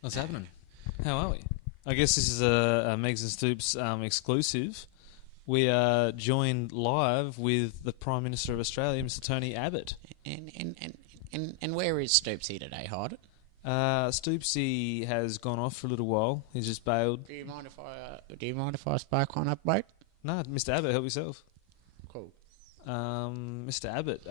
What's happening? How are we? I guess this is a Megs and Stoops exclusive. We are joined live with the Prime Minister of Australia, Mr. Tony Abbott. And where is Stoops here today, Hyde? Stoopsy has gone off for a little while. He's just bailed. Do you mind if I spark one up, mate? No, Mr. Abbott, help yourself. Cool. Mr. Abbott,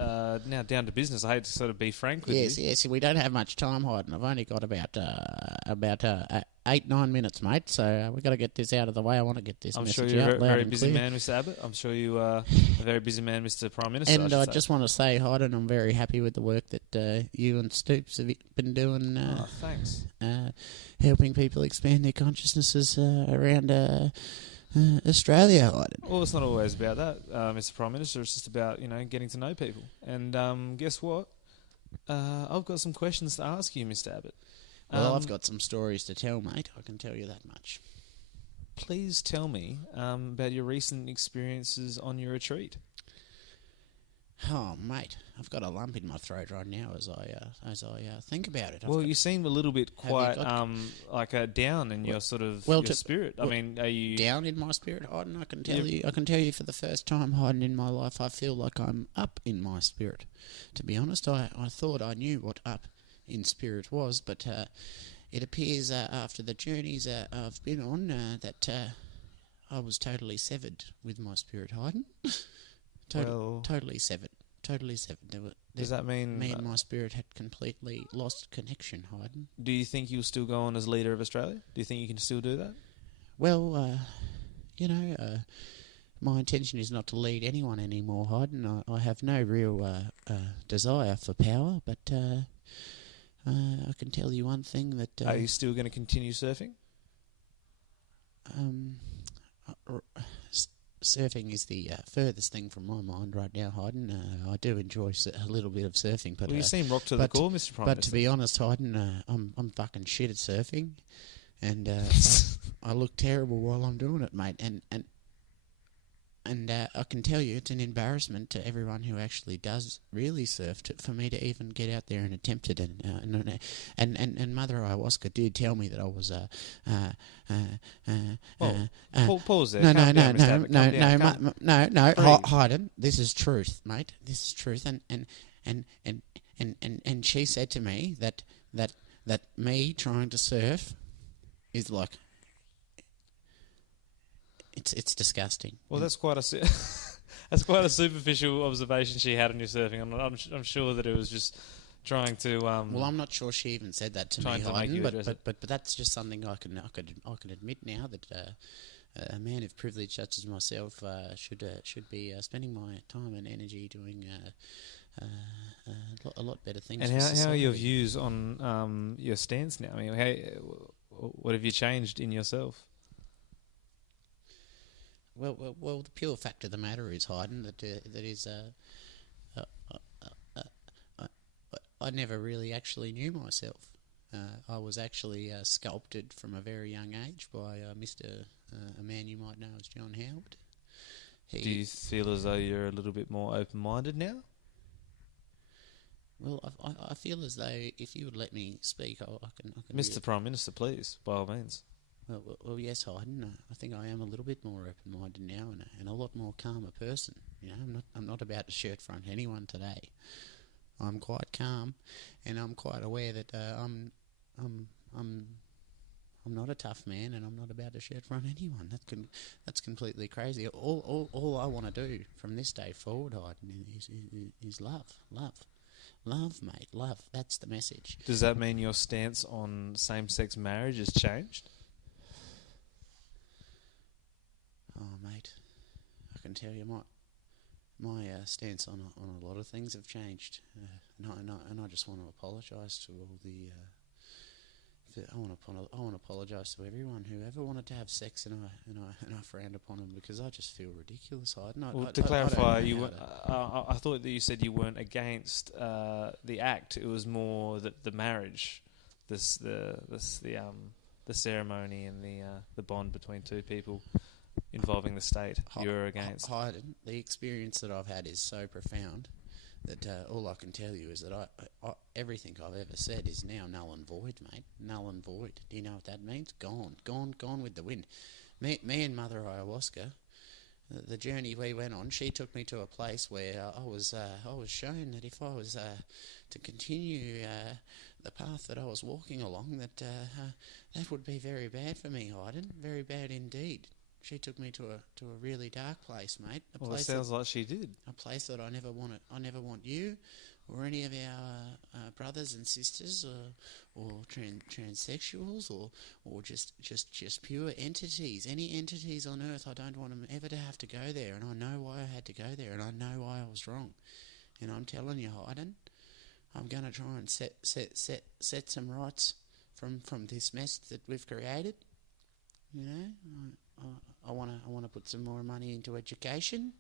now down to business. I hate to sort of be frank with you. Yes. We don't have much time, Hyde, and I've only got about 8-9 minutes, mate. So we've got to get this out of the way. I want to get this I'm message sure you're out a loud very and busy clear. man, Mr. Abbott. I'm sure you are a very busy man, Mr. Prime Minister. And I just want to say, Hyde, and I'm very happy with the work that you and Stoops have been doing. Thanks. Helping people expand their consciousnesses around Australia, Hyde. Well, it's not always about that, Mr. Prime Minister. It's just about, getting to know people. And guess what? I've got some questions to ask you, Mr. Abbott. Well, I've got some stories to tell, mate. I can tell you that much. Please tell me about your recent experiences on your retreat. Oh, mate, I've got a lump in my throat right now as I think about it. You seem a little bit quite down in your sort of your spirit. I mean, are you down in my spirit, Hayden? I can tell you for the first time, Hayden, in my life, I feel like I'm up in my spirit. To be honest, I thought I knew what up in spirit was, but it appears after the journeys I've been on that I was totally severed with my spirit, Hayden. Totally severed. Does that mean me and my spirit had completely lost connection, Hayden? Do you think you'll still go on as leader of Australia? Do you think you can still do that? Well, my intention is not to lead anyone anymore, Hayden. I have no real desire for power, but I can tell you one thing that... Are you still going to continue surfing? Surfing is the furthest thing from my mind right now, Hayden. I do enjoy a little bit of surfing, but you seem rock to the core, Mr. Prime Minister. But to be honest, Hayden, I'm fucking shit at surfing, and I look terrible while I'm doing it, mate. And I can tell you, it's an embarrassment to everyone who actually does really surf for me to even get out there and attempt it. And Mother Ayahuasca did tell me that I was pause there. No, Hayden. This is truth, mate. This is truth. And she said to me that me trying to surf is like. It's disgusting. Well, that's quite a superficial observation she had on your surfing. I'm sure that it was just trying to. Well, I'm not sure she even said that to me, Hayden, but that's just something I can admit now that a man of privilege such as myself should be spending my time and energy doing a lot better things. And how are your views on your stance now? I mean, what have you changed in yourself? Well, the pure fact of the matter is, Hayden, I never really actually knew myself. I was actually sculpted from a very young age by a man you might know as John Howard. Do you feel as though you're a little bit more open-minded now? Well, I feel as though if you would let me speak, I can Mr. Prime Minister, please, by all means. Well, yes, Hayden. I think I am a little bit more open-minded now, and a lot more calmer person. I'm not about to shirt front anyone today. I'm quite calm, and I'm quite aware that I'm not a tough man, and I'm not about to shirt front anyone. That's completely crazy. All I want to do from this day forward, Hayden, is love, mate, love. That's the message. Does that mean your stance on same-sex marriage has changed? Oh, mate, I can tell you my stance on a lot of things have changed, and I just want to apologise to all the. I want to apologise to everyone who ever wanted to have sex and I frowned upon them because I just feel ridiculous. To clarify, I thought that you said you weren't against the act. It was more that the marriage, the ceremony and the bond between two people involving the state. You're against. Hayden, the experience that I've had is so profound that all I can tell you is that I everything I've ever said is now null and void, mate. Null and void. Do you know what that means? Gone with the wind. Me and Mother Ayahuasca, the journey we went on, she took me to a place where I was shown that if I was to continue the path that I was walking along, that would be very bad for me, Hayden. Very bad indeed. She took me to a really dark place, mate. Well, it sounds like she did. A place that I never want you or any of our brothers and sisters or transsexuals or just pure entities. Any entities on earth, I don't want them ever to have to go there. And I know why I had to go there, and I know why I was wrong. And I'm telling you, Hayden, I'm going to try and set some rights from this mess that we've created. You know, I want to put some more money into education.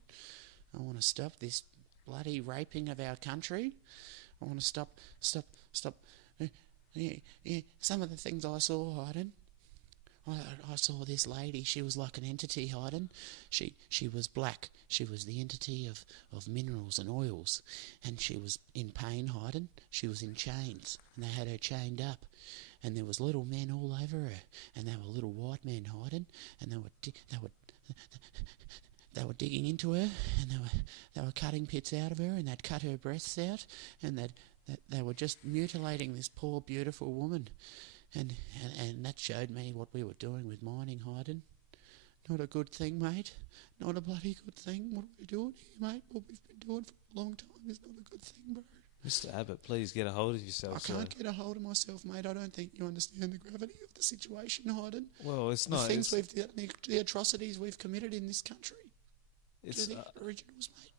I want to stop this bloody raping of our country. I want to stop. Yeah, some of the things I saw, Hayden. I saw this lady. She was like an entity, Hayden. She was black. She was the entity of minerals and oils, and she was in pain, Hayden. She was in chains, and they had her chained up. And there was little men all over her, and they were little white men hiding, and they were digging into her, and they were cutting pits out of her, and they'd cut her breasts out, and they were just mutilating this poor beautiful woman, and that showed me what we were doing with mining, Hayden. Not a good thing, mate. Not a bloody good thing. What are we doing here, mate? What we've been doing for a long time is not a good thing, bro. Mr. Abbott, please get a hold of yourself. I can't get a hold of myself, mate. I don't think you understand the gravity of the situation, Hayden. Well, it's not. The things the atrocities we've committed in this country. It's to the originals, mate.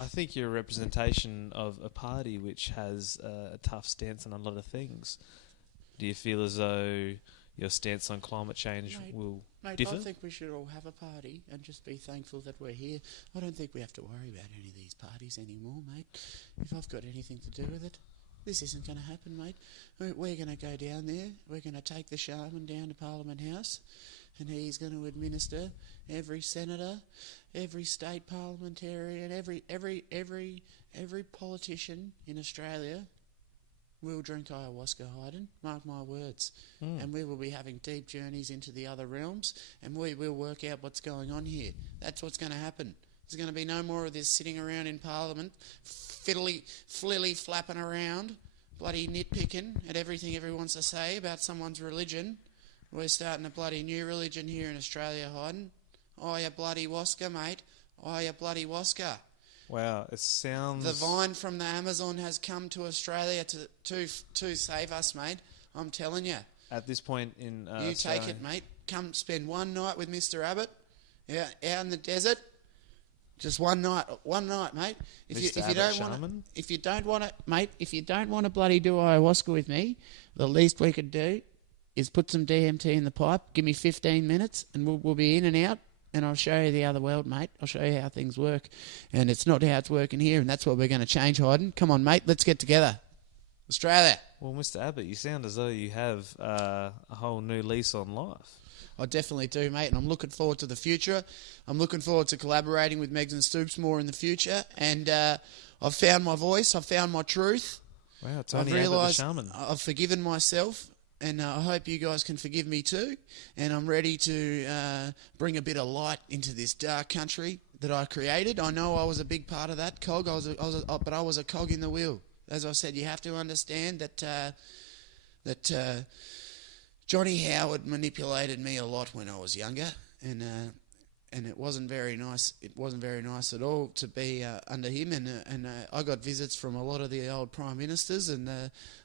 I think you're a representation of a party which has a tough stance on a lot of things. Do you feel as though your stance on climate change will differ? I think we should all have a party and just be thankful that we're here. I don't think we have to worry about any of these parties anymore, mate. If I've got anything to do with it, this isn't going to happen, mate. We're going to go down there. We're going to take the shaman down to Parliament House, and he's going to administer every senator, every state parliamentarian, every politician in Australia. We'll drink ayahuasca, Hayden, mark my words. And we will be having deep journeys into the other realms, and we will work out what's going on here. That's what's going to happen. There's going to be no more of this sitting around in Parliament, flilly flapping around, bloody nitpicking at everything everyone wants to say about someone's religion. We're starting a bloody new religion here in Australia, Hayden. Ayahuasca, mate. Ayahuasca. Wow, it sounds... The vine from the Amazon has come to Australia to save us, mate. I'm telling you. At this point in you Australia... take it, mate. Come spend one night with Mr. Abbott out in the desert. Just one night, mate. If you don't want to bloody do ayahuasca with me, the least we could do is put some DMT in the pipe. Give me 15 minutes, and we'll be in and out. And I'll show you the other world, mate. I'll show you how things work. And it's not how it's working here, and that's what we're going to change, Hayden. Come on, mate. Let's get together. Australia. Well, Mr. Abbott, you sound as though you have a whole new lease on life. I definitely do, mate, and I'm looking forward to the future. I'm looking forward to collaborating with Megs and Stoops more in the future. And I've found my voice. I've found my truth. Wow, Tony Abbott the Shaman. I've forgiven myself. And I hope you guys can forgive me too. And I'm ready to bring a bit of light into this dark country that I created. I know I was a big part of that cog, but I was a cog in the wheel. As I said, you have to understand that Johnny Howard manipulated me a lot when I was younger, and it wasn't very nice. It wasn't very nice at all to be under him. And I got visits from a lot of the old prime ministers, and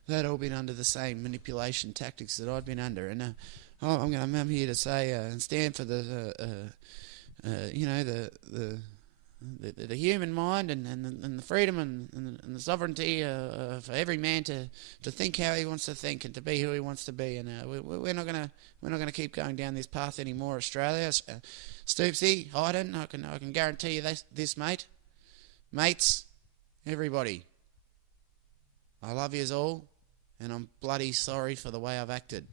they'd all been under the same manipulation tactics that I'd been under. And I'm here to say and stand for the human mind and the freedom and the sovereignty for every man to think how he wants to think and to be who he wants to be. And we're not gonna keep going down this path anymore, Australia. Stoopsy, Hayden, I can guarantee you this, mates, everybody. I love yous all, and I'm bloody sorry for the way I've acted.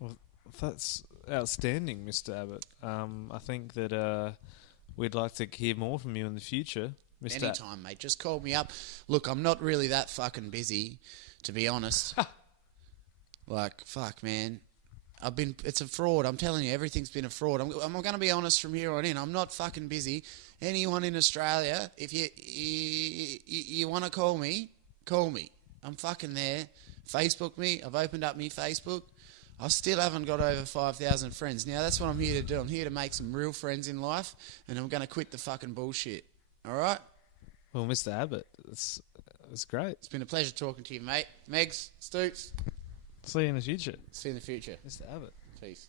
Well, that's outstanding, Mr. Abbott. I think that we'd like to hear more from you in the future. Mr. Anytime, mate. Just call me up. Look, I'm not really that fucking busy, to be honest. Like, fuck, man. It's a fraud. I'm telling you, everything's been a fraud. I'm going to be honest from here on in. I'm not fucking busy. Anyone in Australia, if you want to call me, call me. I'm fucking there. Facebook me. I've opened up me Facebook. I still haven't got over 5,000 friends. Now, that's what I'm here to do. I'm here to make some real friends in life, and I'm going to quit the fucking bullshit. All right? Well, Mr. Abbott, it's great. It's been a pleasure talking to you, mate. Megs, Stoops. See you in the future. See you in the future. Mr. Abbott. Peace.